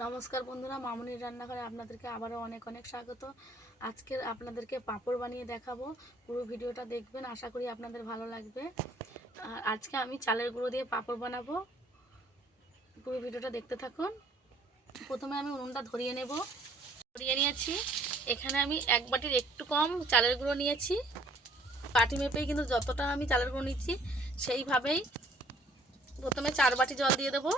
নমস্কার বন্ধুরা, মামুনির রান্নাঘরে আপনাদেরকে আবারও অনেক অনেক স্বাগত। আজকে আপনাদেরকে পাঁপড় বানিয়ে দেখাবো। পুরো ভিডিওটা দেখবেন, আশা করি আপনাদের ভালো লাগবে। আর আজকে আমি চালের গুঁড়ো দিয়ে পাঁপড় বানাবো, পুরো ভিডিওটা দেখতে থাকুন। প্রথমে আমি উনুনটা ধরিয়ে নেব। ধরিয়ে নিয়েছি। এখানে আমি এক বাটির একটু কম চালের গুঁড়ো নিয়েছি। বাটি মেপেই কিন্তু যতটা আমি চালের গুঁড়ো নিচ্ছি সেইভাবেই প্রথমে 4 বাটি জল দিয়ে দেবো।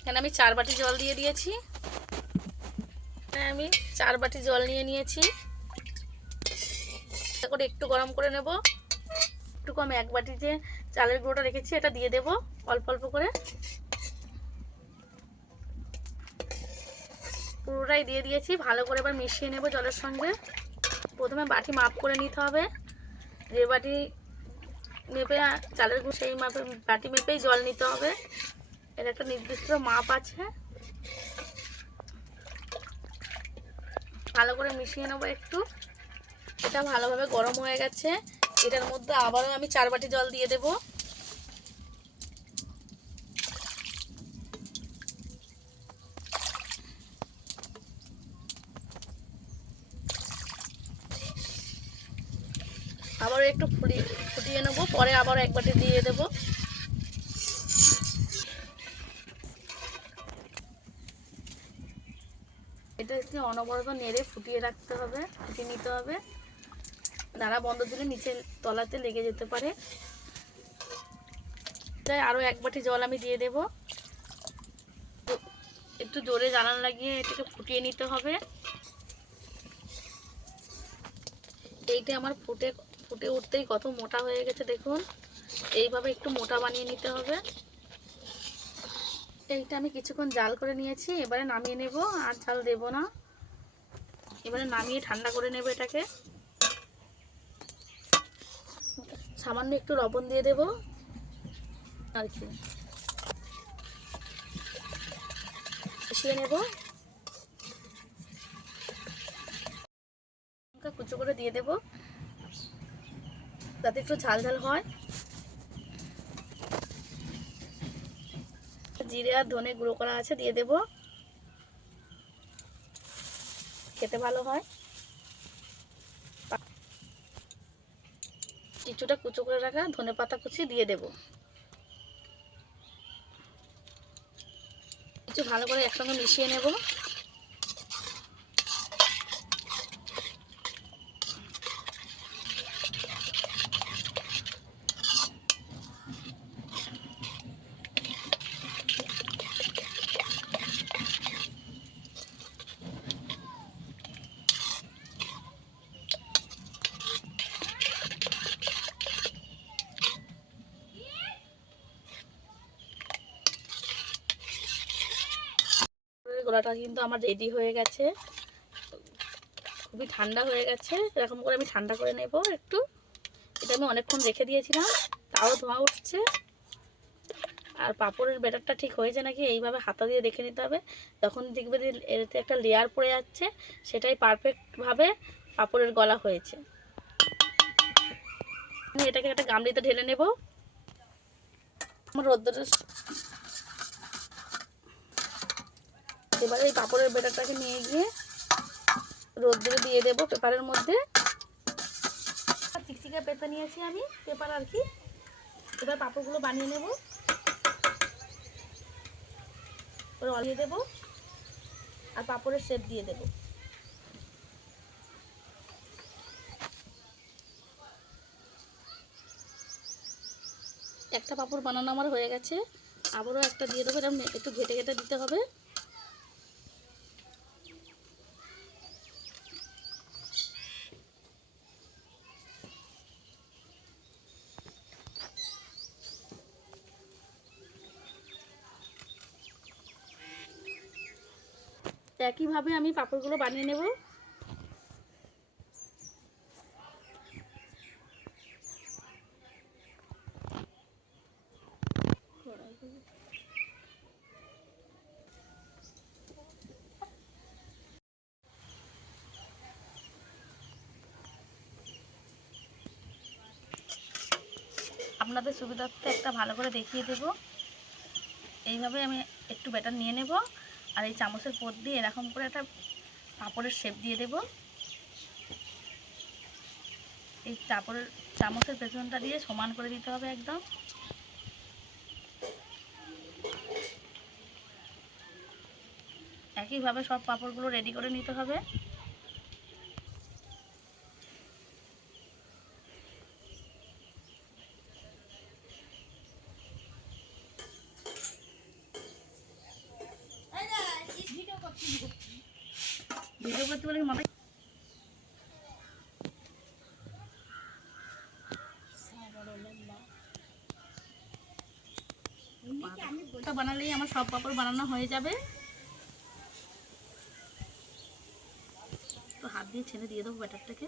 এখানে আমি 4 বাটি জল দিয়ে দিয়েছি। আমি 4 বাটি জল নিয়ে নিয়েছি। এটা করে একটু গরম করে নেব। একটু কম 1 বাটি যে চালের গুঁড়োটা রেখেছি এটা দিয়ে দেব অল্প অল্প করে। পুরোটাই দিয়ে দিয়েছি। ভালো করে এবার মিশিয়ে নেব জলের সঙ্গে। প্রথমে বাটি মাপ করে নিতে হবে। যে বাটি মেপে চালের গুঁড়ো সেই মাপে বাটি মেপেই জল নিতে হবে। এর একটা নির্দিষ্ট মাপ আছে। ভালো করে মিশিয়ে নেব একটু। এটা ভালোভাবে গরম হয়ে গেছে। এটার মধ্যে আবারও আমি 4 বাটি জল দিয়ে দেব। আবারও একটু ফুটিয়ে নেব, পরে আবার 1 বাটি দিয়ে দেব। এটা একটু অনবরত নেড়ে ফুটিয়ে রাখতে হবে, ফুটিয়ে নিতে হবে। নাড়া বন্ধ দিলে নিচে তলাতে লেগে যেতে পারে। তাই আরও 1 বাটি জল আমি দিয়ে দেব। একটু জোরে জানালা লাগিয়ে এটাকে ফুটিয়ে নিতে হবে। এইটা আমার ফুটে উঠতেই কত মোটা হয়ে গেছে দেখুন। এইভাবে একটু মোটা বানিয়ে নিতে হবে। এইটা আমি কিছুক্ষণ জাল করে নিয়েছি। এবারে নামিয়ে নেব, আর জাল দেব না। এবারে নামিয়ে ঠান্ডা করে নেব এটাকে। সামান্য একটু লবণ দিয়ে দেব আর কি, মিশিয়ে নেব। লঙ্কা কুচো করে দিয়ে দেব যাতে একটু ঝাল ঝাল হয়। জিরে আর ধনে গুঁড়ো করা আছে, দিয়ে দেব। খেতে ভালো হয়। কিছুটা কুচো করে রাখা ধনে পাতা কুচি দিয়ে দেব। কিছু ভালো করে একসঙ্গে মিশিয়ে নেব। গোলাটা কিন্তু আমার রেডি হয়ে গেছে। খুবই ঠান্ডা হয়ে গেছে। এরকম করে আমি ঠান্ডা করে নেব একটু। এটা আমি অনেকক্ষণ রেখে দিয়েছিলাম, তাও ধোঁয়া উঠছে। আর পাঁপড়ের ব্যাটারটা ঠিক হয়েছে নাকি এইভাবে হাতা দিয়ে দেখে নিতে হবে। যখন দেখবে যে এতে একটা লেয়ার পড়ে যাচ্ছে, সেটাই পারফেক্টভাবে পাঁপড়ের গলা হয়েছে। আমি এটাকে একটা গামলিতে ঢেলে নেব। আমার রোদ্দুরে এবারে এই পাঁপড়ের ব্যাটারটাকে নিয়ে গিয়ে রোদ্দুরে দিয়ে দেব পেপারের মধ্যে। চিকচিকা পেতে নিয়েছি আমি, পেপার আর কি। এবার পাঁপড়গুলো বানিয়ে নেব। দিয়ে দেবো আর পাঁপড়ের শেপ দিয়ে দেব। একটা পাঁপড় বানানো আমার হয়ে গেছে। আবারও একটা দিয়ে দেবো। এটা একটু ঘেটে ঘেটে দিতে হবে। একইভাবে আমি পাঁপড়গুলো বানিয়ে নেব। আপনাদের সুবিধার্থে একটা ভালো করে দেখিয়ে দেব। এইভাবে আমি একটু ব্যাটার নিয়ে নেব, আর এই চামচের পর দিয়ে এরকম করে একটা পাঁপড়ের শেপ দিয়ে দেব। এই চামচের পেছনটা দিয়ে সমান করে দিতে হবে একদম। একইভাবে সব পাঁপড়গুলো রেডি করে নিতে হবে। ভিডিও করতে বলে মাথায় বানালেই আমার সব পাঁপড় বানানো হয়ে যাবে। তো হাত দিয়ে ছেড়ে দিয়ে দেবো ব্যাটারটাকে।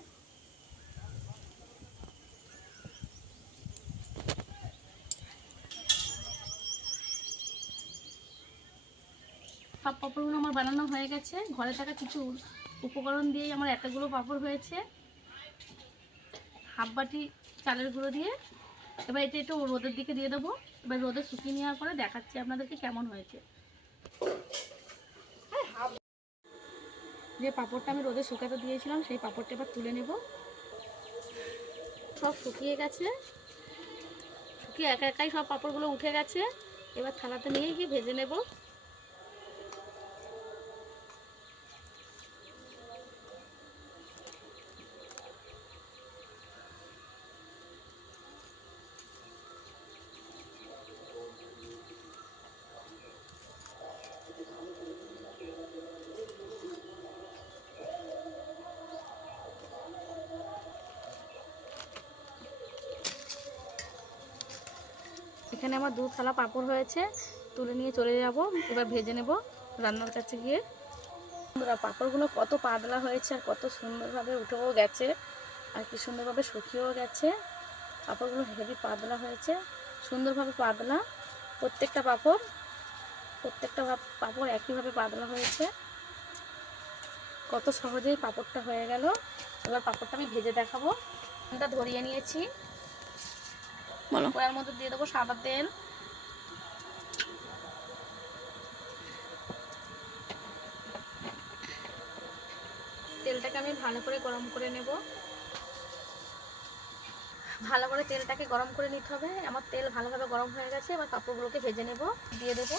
সব পাঁপড়গুলো আমার বানানো হয়ে গেছে। ঘরে থাকা কিছু উপকরণ দিয়েই আমার এতগুলো পাঁপড় হয়েছে, হাফ বাটি চালের গুঁড়ো দিয়ে। এবার এটা একটু রোদের দিকে দিয়ে দেবো। এবার রোদে শুকিয়ে নেওয়ার পরে দেখাচ্ছি আপনাদেরকে কেমন হয়েছে। যে পাঁপড়টা আমি রোদে শুকাতে দিয়েছিলাম সেই পাঁপড়টা এবার তুলে নেব। সব শুকিয়ে গেছে, শুকিয়ে একা একাই সব পাঁপড়গুলো উঠে গেছে। এবার থালাতে নিয়ে গিয়ে ভেজে নেব। এখানে আমার 2 থালা পাঁপড় হয়েছে, তুলে নিয়ে চলে যাব। এবার ভেজে নেব রান্নার কাছে গিয়ে। পাঁপড়গুলো কত পাতলা হয়েছে আর কত সুন্দরভাবে উঠেও গেছে, আর কি সুন্দরভাবে শুকিয়েও গেছে। পাঁপড়গুলো হেভি পাতলা হয়েছে, সুন্দরভাবে পাতলা। প্রত্যেকটা পাঁপড় একইভাবে পাতলা হয়েছে। কত সহজেই পাঁপড়টা হয়ে গেল। এবার পাঁপড়টা আমি ভেজে দেখাবো। এটা ধরিয়ে নিয়েছি, কড়াইয়ের মধ্যে দিয়ে দেবো সাদা তেল। তেলটাকে আমি ভালো করে গরম করে নেব। ভালো করে তেলটাকে গরম করে নিতে হবে। আমার তেল ভালোভাবে গরম হয়ে গেছে। এবার পাঁপড়গুলোকে ভেজে নেব, দিয়ে দেবো।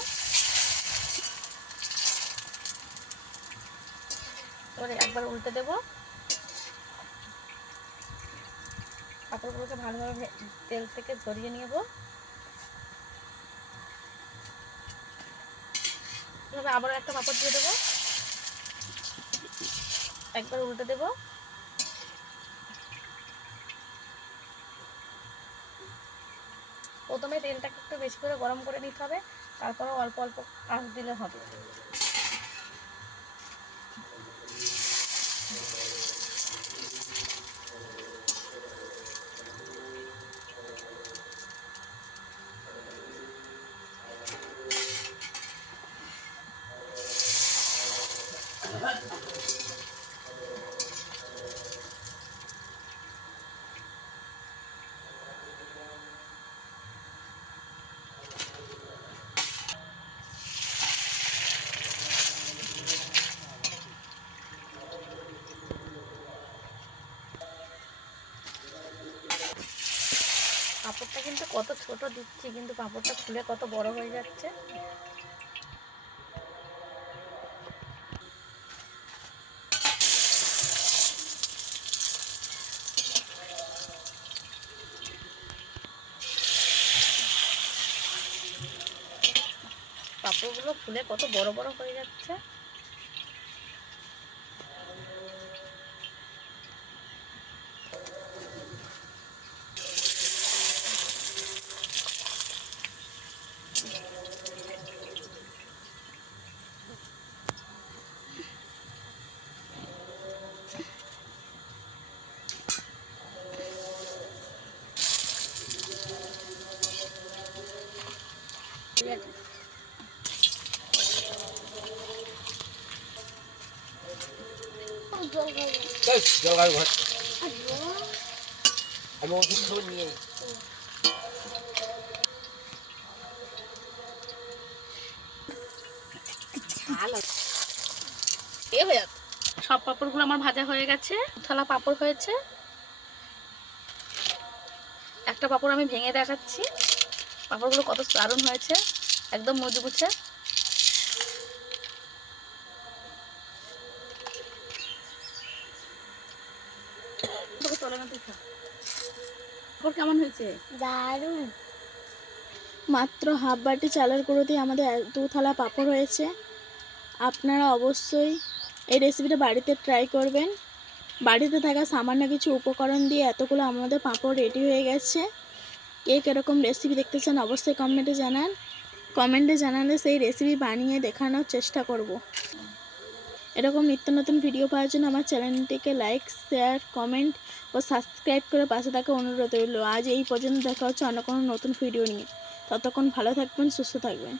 এবারে একবার উল্টে দেব। পাঁপড়গুলোকে ভালোভাবে তেল থেকে ধরিয়ে নেব। এভাবে আবারও একটা পাঁপড় দিয়ে দেবো, একবার উল্টে দেব। প্রথমে তেলটাকে একটু বেশি করে গরম করে নিতে হবে, তারপরে অল্প অল্প আঁচ দিলে হবে। পাঁপড়টা কিন্তু কত ছোট দিচ্ছি, কিন্তু পাঁপড়টা ফুলে কত বড় হয়ে যাচ্ছে। পাঁপড়গুলো ফুলে কত বড় বড় হয়ে যাচ্ছে। জল খাবো ভাত। আমি ওষুধ খাবো নিয়ে সব পাঁপড়গুলো আমার ভাজা হয়ে গেছে, থালা পাঁপড় হয়েছে। একটা পাঁপড় আমি ভেঙে দেখাচ্ছি, পাঁপড়গুলো কত দারুণ হয়েছে, একদম মুচমুচে। পাঁপড় কেমন হয়েছে? দারুণ। মাত্র হাফ বাটি চালের গুঁড়ো দিয়ে আমাদের 2 থালা পাঁপড় হয়েছে। আপনারা অবশ্যই এই রেসিপিটা বাড়িতে ট্রাই করবেন। বাড়িতে থাকা সামান্য কিছু উপকরণ দিয়ে এতগুলো আমাদের পাঁপড় রেডি হয়ে গেছে। কে কীরকম রেসিপি দেখতে চান অবশ্যই কমেন্টে জানান। কমেন্টে জানালে সেই রেসিপি বানিয়ে দেখানোর চেষ্টা করব। এরকম নিত্য নতুন ভিডিও পাওয়ার জন্য আমার চ্যানেলটিকে লাইক, শেয়ার, কমেন্ট ও সাবস্ক্রাইব করে পাশে থাকা অনুরোধ রইল। আজ এই পর্যন্ত, দেখা হচ্ছে অন্য কোনো নতুন ভিডিও নিয়ে। ততক্ষণ ভালো থাকবেন, সুস্থ থাকবেন।